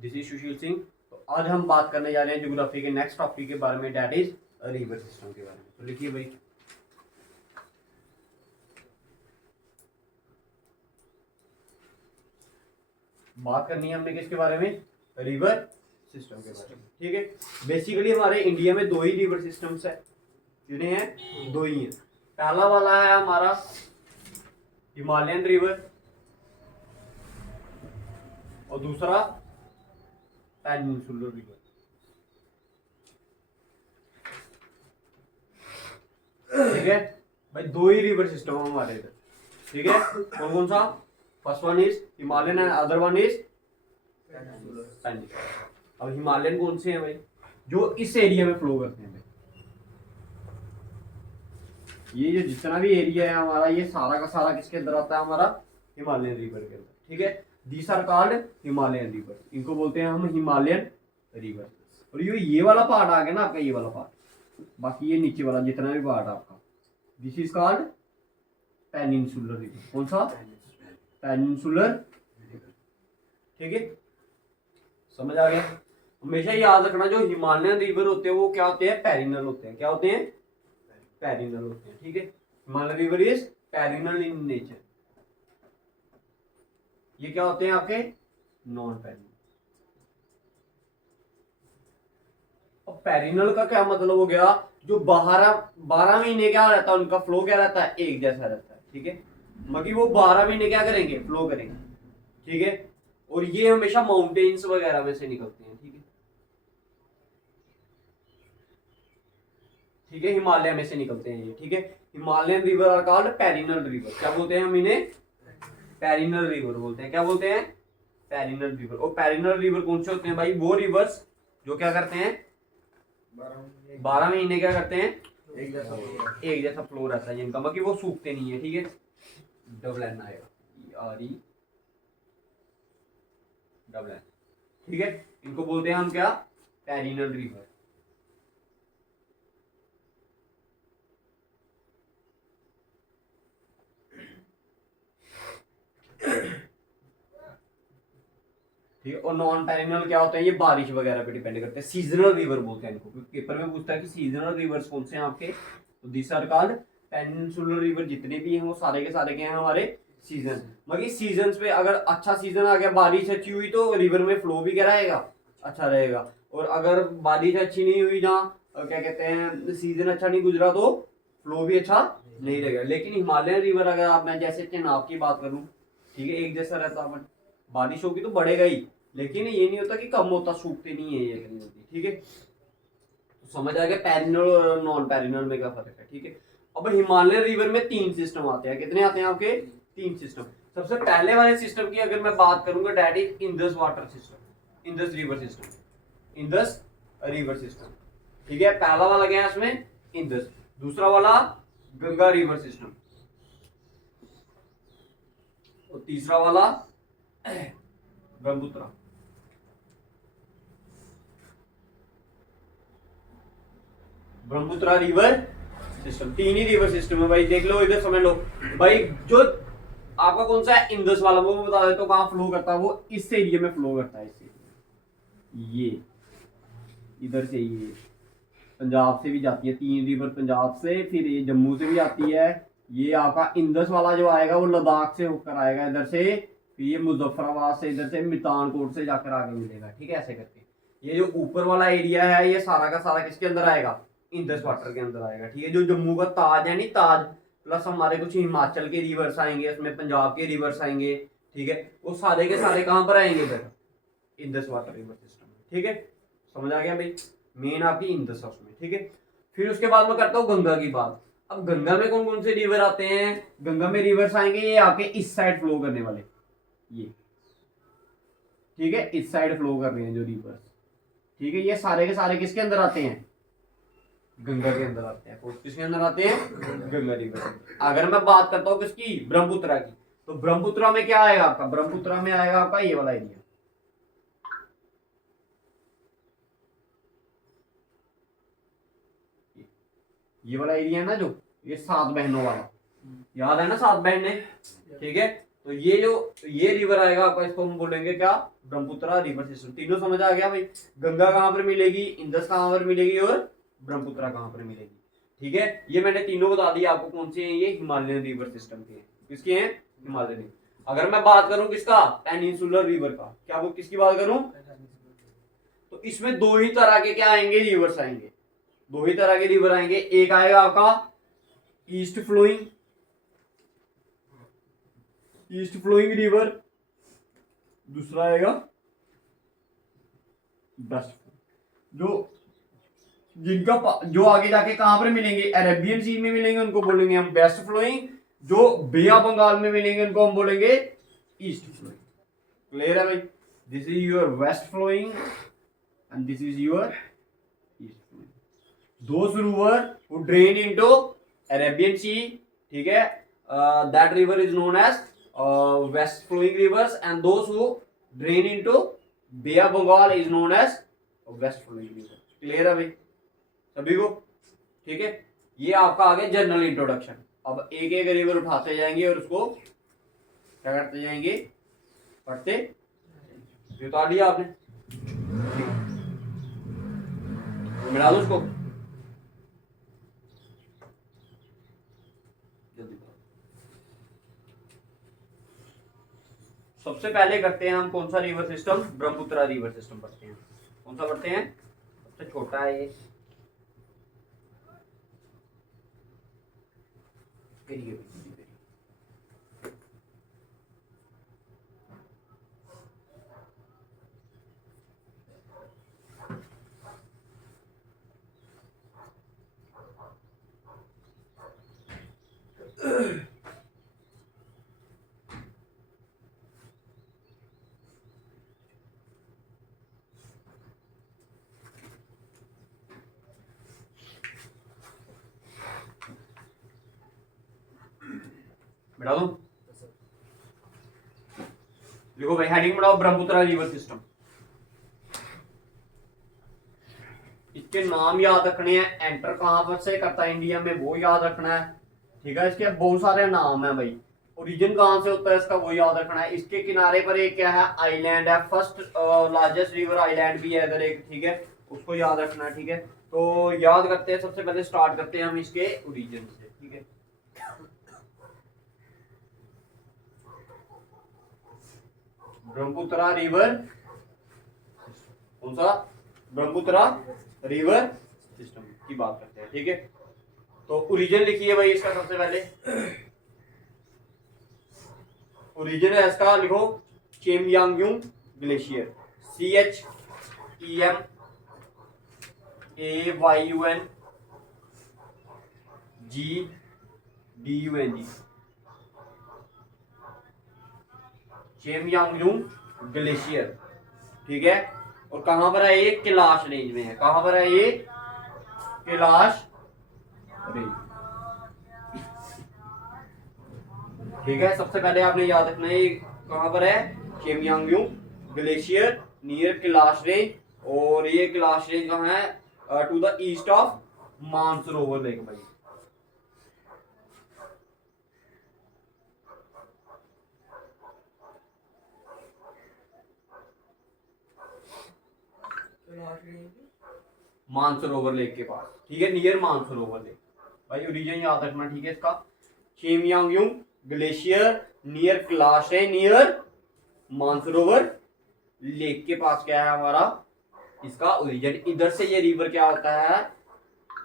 This is Sushil Singh. तो आज हम बात करने जा रहे हैं ज्योग्राफी के नेक्स्ट टॉपिक के बारे में, दैट इज रिवर सिस्टम के बारे में। तो लिखिए भाई, बात करनी है हमने किसके बारे में, रिवर सिस्टम के बारे में। ठीक है, बेसिकली हमारे इंडिया में दो ही रिवर सिस्टम्स है। कितने हैं? दो ही हैं। पहला वाला है हमारा हिमालयन रिवर और दूसरा पेनिनसुलर रिवर। ठीक है भाई, दो ही रिवर सिस्टम है हमारे इधर। ठीक है, कौन कौन सा? First one is Himalayan and other one is peninsular. अब हिमालयन कौन से हैं भाई? जो इस एरिया में फ्लो करते हैं भाई। ये जो जितना भी एरिया है हमारा, ये सारा का सारा किसके अंदर आता है? हमारा हिमालयन रिवर के अंदर। ठीक है, these are called Himalayan river. इनको बोलते हैं हम हिमालयन रिवर। और ये वाला पार्ट आ गया ना आपका, ये वाला पार्ट, बाकी ये नीचे वाला जितना भी पार्ट आपका, this is called peninsular river. कौन सा? Peninsular river. ठीक है, समझ आ गया? हमेशा याद रखना, जो हिमालयन रिवर होते हैं वो क्या होते हैं? पेरिनल होते हैं। क्या होते हैं? पेरिनल होते हैं। ठीक है, Himalayan river is perennial in nature. ये क्या होते हैं आपके? Non perennial. अब पेरिनल का क्या मतलब हो गया? जो 12 महीने क्या रहता है उनका फ्लो, क्या रहता है? एक जैसा रहता है। ठीक है, मगर वो 12 महीने क्या करेंगे? फ्लो करेंगे। ठीक है, और ये हमेशा माउंटेन्स वगैरह में से निकलते हैं। ठीक है, ठीक है, हिमालय में से निकलते हैं ये। ठीक है, Himalayan river are called perennial river. क्या बोलते हैं हम इन्हें? पेरिनल रिवर बोलते हैं। क्या बोलते हैं? Perennial river. और पेरिनल रिवर कौन से होते हैं भाई? वो रिवर्स जो क्या करते हैं? 12 महीने क्या करते हैं? एक जैसा फ्लो रहता है जिनका, बाकी वो सूखते नहीं है। ठीक है, डबल एन आएगा, आर ई डबल एन। ठीक है, इनको बोलते हैं हम क्या? Perennial river. ठीक है, और नॉन पेरिनल क्या होता है? ये बारिश वगैरह पे डिपेंड करते हैं। सीजनल रिवर बोलते हैं इनको, क्योंकि पेपर में पूछता है कि सीजनल रिवर्स कौन से हैं आपके, तो this are called peninsular river. जितने भी हैं वो सारे के सारे के हैं हमारे सीजन। मगर सीजन पे अगर अच्छा सीजन आ गया, बारिश अच्छी हुई, तो रिवर में फ्लो भी क्या रहेगा? अच्छा रहेगा। और अगर बारिश अच्छी नहीं हुई, जहाँ क्या कहते हैं, सीजन अच्छा नहीं गुजरा, तो फ्लो भी अच्छा नहीं रहेगा। लेकिन हिमालयन रिवर अगर आप, मैं जैसे चेनाब की बात करूँ, ठीक है, एक जैसा रहता है। बारिश होगी तो बढ़ेगा ही, लेकिन ये नहीं होता कि कम होता, सूखते नहीं है ये नहीं होती। ठीक है, तो समझ आ गया पेरिनल और नॉन पेरिनल में क्या फर्क है। ठीक है, अब हिमालयन रिवर में 3 सिस्टम आते हैं। कितने आते हैं आपके? 3 सिस्टम। सबसे पहले वाले सिस्टम की अगर मैं बात करूंगा, that is Indus water system, Indus river system, Indus river system. ठीक है, पहला वाला क्या है इसमें? इंदस। दूसरा वाला गंगा रिवर सिस्टम, और तीसरा वाला ब्रह्मपुत्र। Brahmaputra river system. 3 ही रिवर सिस्टम है भाई, देख लो इधर, समझ लो भाई। जो आपका कौन सा है? इंदस वाला, वो बता देता हूँ कहाँ फ्लो करता है। वो इस एरिया में फ्लो करता है, इस एरिया, ये इधर से, ये पंजाब से भी जाती है 3 रिवर, पंजाब से, फिर ये जम्मू से भी आती है। ये आपका इंदस वाला जो आएगा वो लद्दाख से होकर आएगा इधर से, फिर ये मुजफ्फराबाद से, इधर से मितानकोट से जाकर आगे मिलेगा। ठीक है, ऐसे करके ये जो ऊपर वाला एरिया है, ये सारा का सारा किसके अंदर आएगा? इंदस वाटर के अंदर आएगा। ठीक है, जो जम्मू का ताज है, नहीं ताज, प्लस हमारे कुछ हिमाचल के रिवर्स आएंगे उसमें, पंजाब के रिवर्स आएंगे। ठीक है, वो सारे के सारे कहाँ पर आएंगे? इधर इंदस वाटर रिवर सिस्टम। ठीक है, समझ आ गया भाई? मेन आपकी इंदस है उसमें। ठीक है, फिर उसके बाद मैं करता हूँ गंगा की बात। अब गंगा में कौन कौन से रिवर आते हैं? गंगा में रिवर्स आएंगे ये आपके इस साइड फ्लो करने वाले, ये। ठीक है, इस साइड फ्लो कर रहे हैं जो रिवर्स। ठीक है, ये सारे के सारे किसके अंदर आते हैं? गंगा के अंदर आते हैं। किसके अंदर आते हैं? गंगा रिवर। अगर मैं बात करता हूँ किसकी? ब्रह्मपुत्र की, तो ब्रह्मपुत्र में क्या आएगा आपका? ब्रह्मपुत्र में आएगा आपका ये वाला एरिया, ये वाला एरिया है ना, जो ये 7 बहनों वाला, याद है ना 7 बहनें? ठीक है, तो ये जो ये रिवर आएगा आपका, इसको हम बोलेंगे क्या? Brahmaputra river system. तीनों समझ आ गया भाई। गंगा कहाँ पर मिलेगी, इंदस कहाँ पर मिलेगी और ब्रह्मपुत्र कहाँ पर मिलेगी। ठीक है, ये मैंने तीनों बता दी आपको। कौन से हैं ये, हिमालयन रिवर सिस्टम के हैं। किसके हैं, हिमालयन। अगर मैं बात करूं किसका, पेनिनसुलर रिवर का, क्या वो किसकी बात करूं, तो इसमें दो ही तरह के क्या आएंगे, रिवर्स आएंगे। दो ही तरह के रिवर आएंगे। एक आएगा आपका ईस्ट फ्लोइंग रिवर, दूसरा आएगा वेस्ट। जो जो आगे जाके कहां पर मिलेंगे, अरेबियन सी में मिलेंगे, उनको बोलेंगे हम वेस्ट फ्लोइंग। जो बे ऑफ बंगाल में मिलेंगे उनको हम बोलेंगे ईस्ट फ्लोइंग। क्लियर है भाई। This is your west flowing and this is your east flowing. Those river who drain into Arabian sea, ठीक है, that river is known as west flowing rivers, and those who drain into bay of Bengal is known as west flowing river. Clear है भाई सभी को। ठीक है, ये आपका आ गया जनरल इंट्रोडक्शन। अब एक एक रिवर उठाते जाएंगे और उसको क्या करते जाएंगे, पढ़ते। उतार लिया आपने, मिला दो उसको जल्दी। सबसे पहले करते हैं हम कौन सा river system, Brahmaputra river system पढ़ते हैं। कौन सा पढ़ते हैं, सबसे छोटा है ये। बढ़ा दूं, देखो भाई हेडिंग बढ़ाओ, ब्रह्मपुत्र रिवर सिस्टम। इसके नाम याद रखने हैं, एंटर कहां पर से करता है इंडिया में वो याद रखना है। ठीक है, इसके बहुत सारे नाम है भाई। ओरिजिन कहां से होता है इसका वो याद रखना है। इसके किनारे पर एक क्या है, आइलैंड है। फर्स्ट लार्जेस्ट रिवर आइलैंड भी है इधर एक, ठीक है, उसको याद रखना है। ठीक है, तो याद करते हैं। सबसे पहले स्टार्ट करते हैं हम इसके ओरिजिन से। ठीक है, ब्रह्मपुत्र रिवर, कौन सा, ब्रह्मपुत्र रिवर सिस्टम की बात करते हैं। ठीक है, तो ओरिजिन लिखिए भाई इसका। सबसे पहले ओरिजिन है इसका, लिखो चेमयांगयुंग ग्लेशियर, CHEMAYUNGDUNG, चेमयांगयुंग ग्लेशियर। ठीक है, और कहां पर है ये, कैलाश रेंज में है। कहां पर है ये, कैलाश रेंज। ठीक है, सबसे पहले आपने याद रखना है कहां पर है, Chemayungdung glacier near Kailash range. और ये कैलाश रेंज कहां है, to the east of Mansarovar lake भाई। मानसरोवर लेक के पास, ठीक है, नियर मानसरोवर लेक भाई। ओरिजिन याद रखना, ठीक है, इसका Chemayungdung glacier near Kailash range near Mansarovar lake के पास क्या है हमारा, इसका ओरिजिन। इधर से ये रिवर क्या होता है,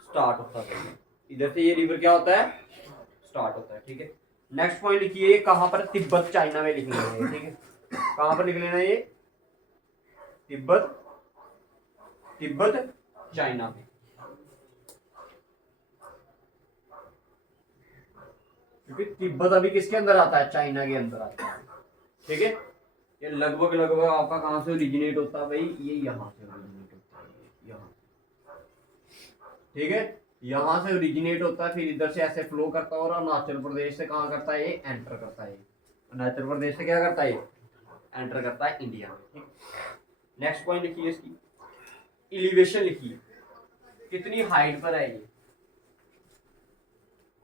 स्टार्ट होता है। इधर से ये रिवर क्या होता है, स्टार्ट होता है। ठीक है, नेक्स्ट पॉइंट लिखिए, कहां पर, तिब्बत चाइना में लिख लेना है। ठीक है, कहां पर लिख लेना ये, तिब्बत चाइना में। क्योंकि तिब्बत अभी किसके अंदर आता है, चाइना के अंदर आता है। ठीक है, ये लगभग आपका कहां से ओरिजिनेट होता है भाई, ये यहां से ओरिजिनेट होता है, यहाँ। ठीक है, यहां से ओरिजिनेट होता है, फिर इधर से ऐसे फ्लो करता है और अरुणाचल प्रदेश से कहां करता है, ये एंटर करता है। अरुणाचल प्रदेश से क्या करता है, एंटर करता है इंडिया में। ठीक, नेक्स्ट पॉइंट लिखिए इसकी एलिवेशन लिखिए, कितनी हाइट पर है ये।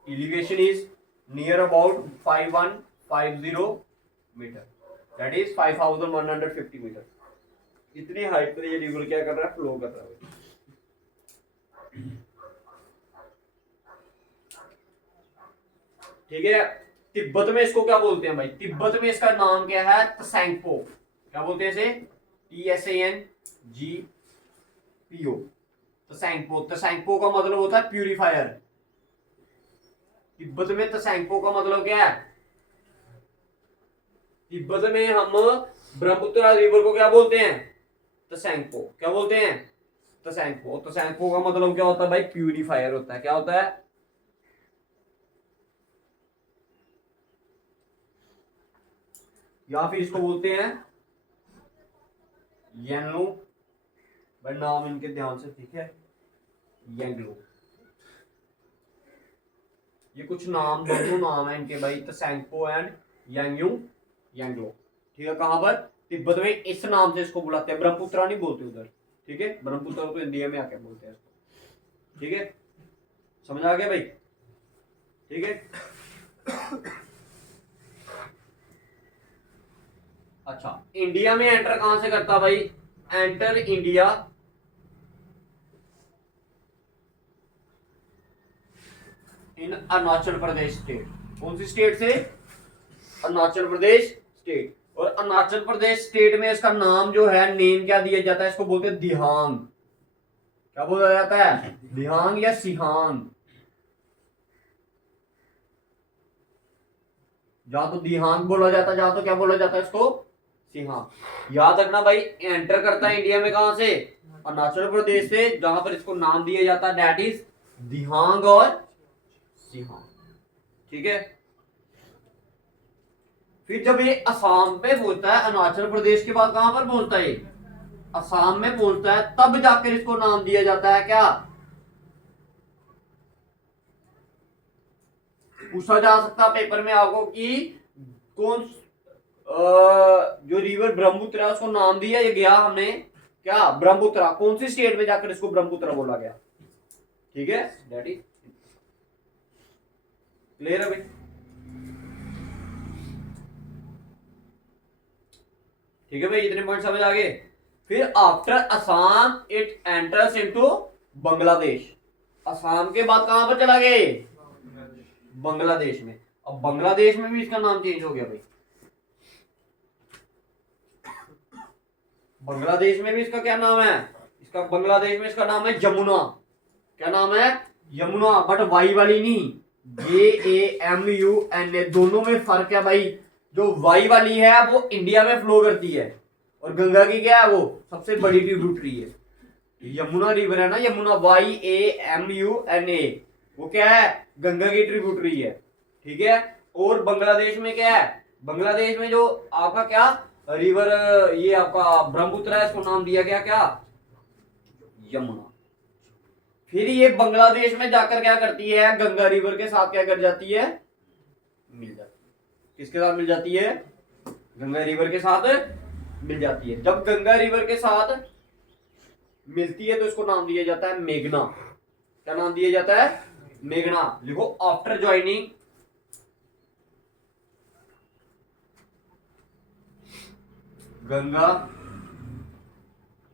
Elevation is near about 5150 metre. That is 5150 metre. इतनी हाइट पर ये रिवर क्या कर रहा है, फ्लो कर रहा है। ठीक है, तिब्बत में इसको क्या बोलते हैं भाई, तिब्बत में इसका नाम क्या है, त्सैंगपो। क्या बोलते हैं इसे, TSANGPO, त्सैंगपो। त्सैंगपो का मतलब होता है प्यूरिफायर। तिब्बत में त्सैंगपो का मतलब क्या है, तिब्बत में हम ब्रह्मपुत्र रिवर को क्या बोलते हैं, त्सैंगपो। क्या बोलते हैं, त्सैंगपो। त्सैंगपो का मतलब क्या होता है भाई, प्यूरिफायर होता है। क्या होता है, या फिर इसको बोलते हैं येंगलू। भाई नाम इनके ध्यान से, ठीक है, येंगलू। ये कुछ नाम, दोनों नाम है इनके भाई, त्सैंगपो एंड यांगयू, यांगलो। ठीक है, कहां पर, तिब्बत में इस नाम से इसको बुलाते हैं, ब्रह्मपुत्र नहीं बोलते उधर। ठीक है, ब्रह्मपुत्र तो इंडिया में आके बोलते हैं इसको। ठीक है, समझ आ गया भाई। ठीक है, अच्छा, इंडिया में एंटर कहां से करता भाई, enter India in Arunachal Pradesh state. कौन सी स्टेट से, अरुणाचल प्रदेश स्टेट। और अरुणाचल प्रदेश स्टेट में इसका नाम जो है, नेम क्या दिया जाता है, इसको बोलते हैं दिहांग। क्या बोला जाता है, दिहांग या सिहांग। जहां तो दिहांग बोला जाता है, जहां तो क्या बोला जाता है इसको, सिहांग। याद रखना भाई, एंटर करता है इंडिया में कहां से, अरुणाचल प्रदेश से, जहां पर इसको नाम दिया जाता है दैट इज दिहांग और सिहांग। ठीक है, फिर जब ये असम पे पहुंचता है, अरुणाचल प्रदेश के बाद कहां पर पहुंचता है, असम में पहुंचता है, तब जाकर इसको नाम दिया जाता है क्या, पूछा जा सकता है पेपर में आपको कि कौन जो रिवर ब्रह्मपुत्र है उसको नाम दिया गया हमने क्या, ब्रह्मपुत्र। कौन सी स्टेट में जाकर इसको ब्रह्मपुत्र बोला गया। ठीक है, दैट इज क्लियर है भाई। ठीक है भाई, इतने पॉइंट समझ आ गए। फिर after Assam it enters into Bangladesh. Assam के बाद कहां पर चला गए, बांग्लादेश में। अब बांग्लादेश में भी इसका नाम चेंज हो गया भाई, बांग्लादेश में भी इसका क्या नाम है, इसका बांग्लादेश में इसका नाम है यमुना। क्या नाम है, यमुना, बट वाई वाली नहीं, JAMUNA। दोनों में फर्क है भाई, जो वाई वाली है वो इंडिया में फ्लो करती है, और गंगा की क्या है, वो सबसे बड़ी ट्रिब्यूटरी है। यमुना रिवर है ना, यमुना, YAMUNA, वो क्या है, गंगा की ट्रिब्यूटरी है। ठीक है, और बांग्लादेश में क्या है, बांग्लादेश में जो आपका क्या रिवर, ये आपका ब्रह्मपुत्र है, इसको नाम दिया गया क्या, यमुना। फिर ये बांग्लादेश में जाकर क्या करती है, गंगा रिवर के साथ क्या कर जाती है, मिल जाती है। किसके साथ मिल जाती है, गंगा रिवर के साथ मिल जाती है। जब गंगा रिवर के साथ मिलती है तो इसको नाम दिया जाता है मेघना। क्या नाम दिया जाता है, मेघना। लिखो, आफ्टर ज्वाइनिंग गंगा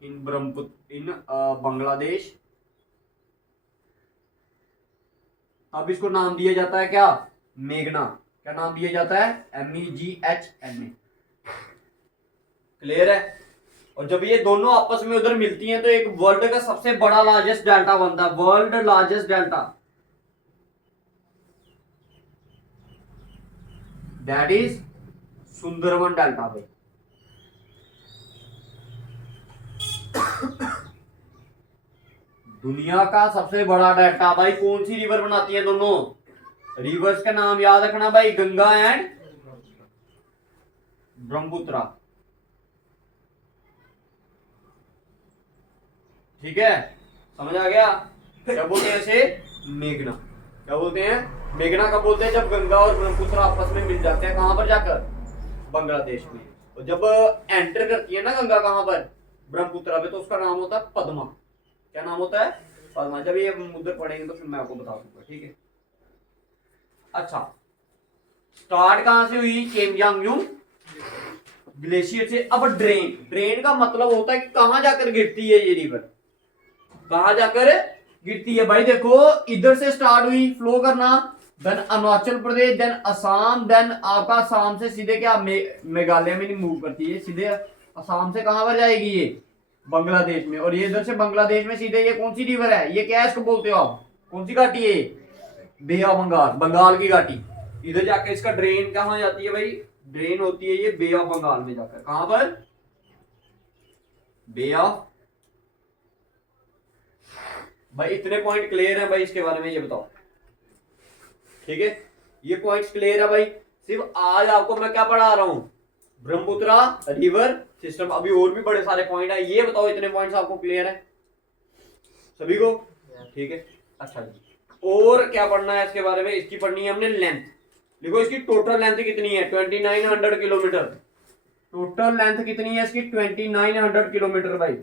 इन ब्रह्मपुत्र इन बांग्लादेश, अब इसको नाम दिया जाता है क्या, मेघना। क्या नाम दिया जाता है, MEGHNA। क्लियर है। और जब ये दोनों आपस में उधर मिलती हैं तो एक वर्ल्ड का सबसे बड़ा लार्जेस्ट डेल्टा बनता है, world largest delta, that is Sundarban delta भाई। दुनिया का सबसे बड़ा डेल्टा भाई, कौन सी रिवर बनाती है, दोनों रिवर्स का नाम याद रखना भाई, गंगा एंड ब्रह्मपुत्र। ठीक है, समझ आ गया। क्या बोलते हैं इसे, मेघना। क्या बोलते हैं, मेघना कब बोलते हैं, जब गंगा और ब्रह्मपुत्र आपस में मिल जाते हैं, कहां पर जाकर, बांग्लादेश में। और जब एंटर करती है ना गंगा कहां पर, ब्रह्मपुत्र पे, तो उसका नाम होता है पद्मा। क्या नाम होता है, पद्मा। जब ये उधर पढ़ेंगे तो फिर मैं आपको बता दूंगा। ठीक है, अच्छा, स्टार्ट कहां से हुई, केमयांगयुंग ग्लेशियर से। अब ड्रेन, ड्रेन का मतलब होता है कि कहां जाकर गिरती है ये रिवर, कहां जाकर गिरती है। भाई देखो इधर से स्टार्ट हुई फ्लो करना, then Arunachal Pradesh, then Assam, then आपका असम से सीधे क्या मेघालय में नहीं मूव करती है, सीधे असम से कहां पर जाएगी ये, बांग्लादेश में। और ये इधर से बांग्लादेश में सीधे ये कौन सी रिवर है, ये क्या है, इसको बोलते हो आप, कौन सी घाटी है, बे ऑफ बंगाल, बंगाल की घाटी। इधर जाकर इसका ड्रेन कहां जाती है भाई, ड्रेन होती है ये बे ऑफ बंगाल में जाकर, कहां पर, बे ऑफ। भाई इतने पॉइंट क्लियर है भाई इसके बारे में, ये बताओ, ठीक है, ये पॉइंट्स क्लियर है भाई। सिर्फ आज आपको मैं क्या पढ़ा रहा हूं, ब्रह्मपुत्रा रिवर सिस्टम, अभी और भी बड़े सारे पॉइंट है, ये बताओ इतने पॉइंट्स आपको क्लियर है सभी को, ठीक है। अच्छा जी, और क्या पढ़ना है इसके बारे में, इसकी पढ़नी है हमने लेंथ। देखो इसकी टोटल लेंथ कितनी है, 2900 किलोमीटर, टोटल लेंथ कितनी है इसकी, 2900 किलोमीटर भाई।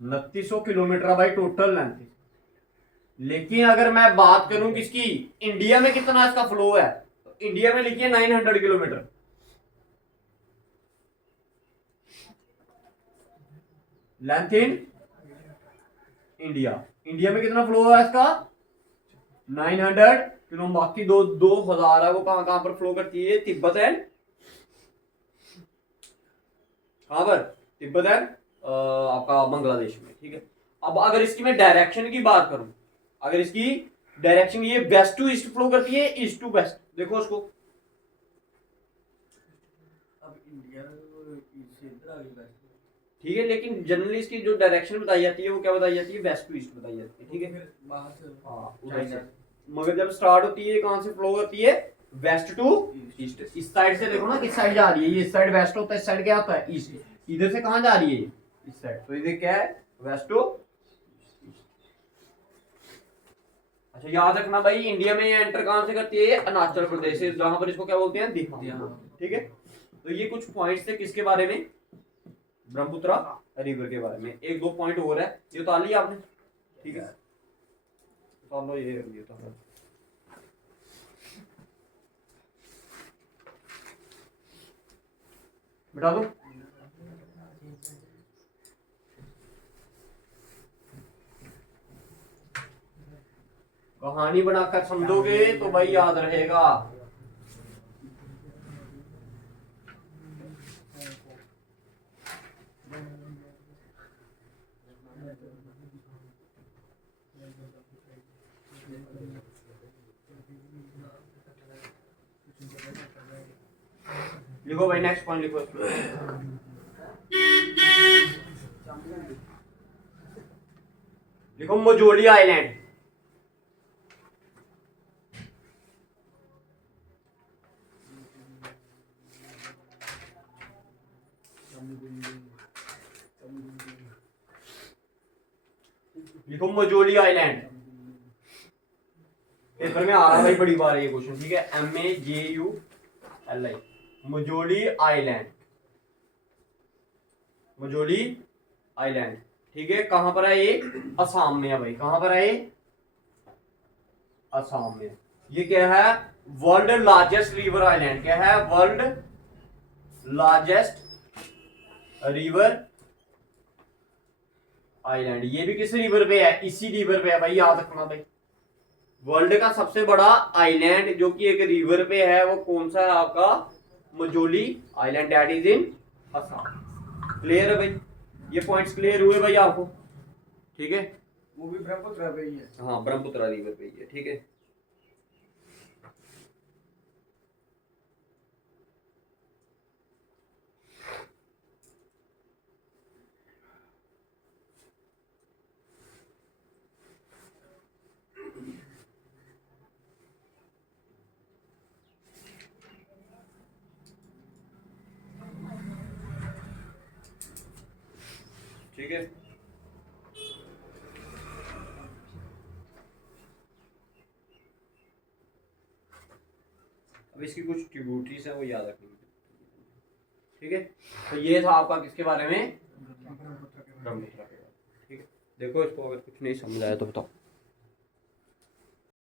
उनतीस सौ किलोमीटर भाई टोटल लेंथ। लेकिन अगर मैं बात करूं किसकी, इंडिया में कितना इसका फ्लो है, तो इंडिया में लिखिए 900 kilometre. Length in India, India में कितना फ्लो है इसका, 900 किलो। बाकी 2000 है वो कहां कहां पर फ्लो करती है, तिब्बत एंड, कहां पर, तिब्बत एंड आपका बांग्लादेश में, ठीक है। अब अगर इसकी मैं डायरेक्शन की बात करूं, अगर इसकी डायरेक्शन ये वेस्ट टू ईस्ट फ्लो करती है, ईस्ट टू वेस्ट, देखो उसको, अब इंडिया से इधर आ गई, ठीक है। लेकिन जनरली इसकी जो डायरेक्शन बताई जाती है वो क्या बताई जाती है, वेस्ट टू ईस्ट बताई जाती है, ठीक है। फिर बाहर से हाँ उधर से, मगर जब स्टार्ट होती है कहां से फ्लो करती है, वेस्ट टू ईस्ट। इस साइड से देखो ना किस साइड जा रही है, ये इस साइड वेस्ट होता है, इस साइड क्या होता है, ईस्ट। इधर से कहां जा रही है, इस साइड, तो इधर क्या है, वेस्ट टू। अच्छा याद रखना भाई, इंडिया में ये एंटर कहां से करती है, अरुणाचल प्रदेश से, जहां पर इसको क्या बोलते हैं, दिखा, ठीक है। तो ये कुछ पॉइंट्स थे किसके बारे में, ब्रह्मपुत्रा रिवर के बारे में। एक दो पॉइंट और है, ये उतार लिया आपने, ठीक है, उतार लो ये उतार लो। बिठा दो। कहानी बनाकर समझोगे तो भाई याद रहेगा। लिखो भाई, नेक्स्ट पॉइंट लिखो। लिखो मजोली आइलैंड। लिखो मजोली आइलैंड। पेपर में आ रहा है भाई बड़ी बार ये क्वेश्चन, ठीक है, MAJULI, मजोली आइलैंड, मजोली आइलैंड, ठीक है। कहां पर है ये, असम में है भाई, कहां पर है ये, असम में। ये क्या है, वर्ल्ड लार्जेस्ट रिवर आइलैंड, क्या है, वर्ल्ड लार्जेस्ट रिवर आइलैंड। ये भी किस रिवर पे है, इसी रिवर पे है भाई, याद रखना भाई। वर्ल्ड का सबसे बड़ा आइलैंड जो कि एक रिवर पे है, वो कौन सा है आपका, Majuli island, that is in Assam. Clear है भाई, ये पॉइंट्स क्लियर हुए भाई आपको, ठीक है। वो भी ब्रह्मपुत्र पे ही है, हाँ ब्रह्मपुत्रा रिवर पे ही है, ठीक है। ठीक है, अब इसकी कुछ ट्रिब्यूटरीज है वो याद रखनी, ठीक है। तो ये था आपका किसके बारे में, ब्रह्मपुत्र के ब्रह्मपुत्रा के बारे में, ठीक है। देखो इसको अगर कुछ नहीं समझ आया तो बताओ।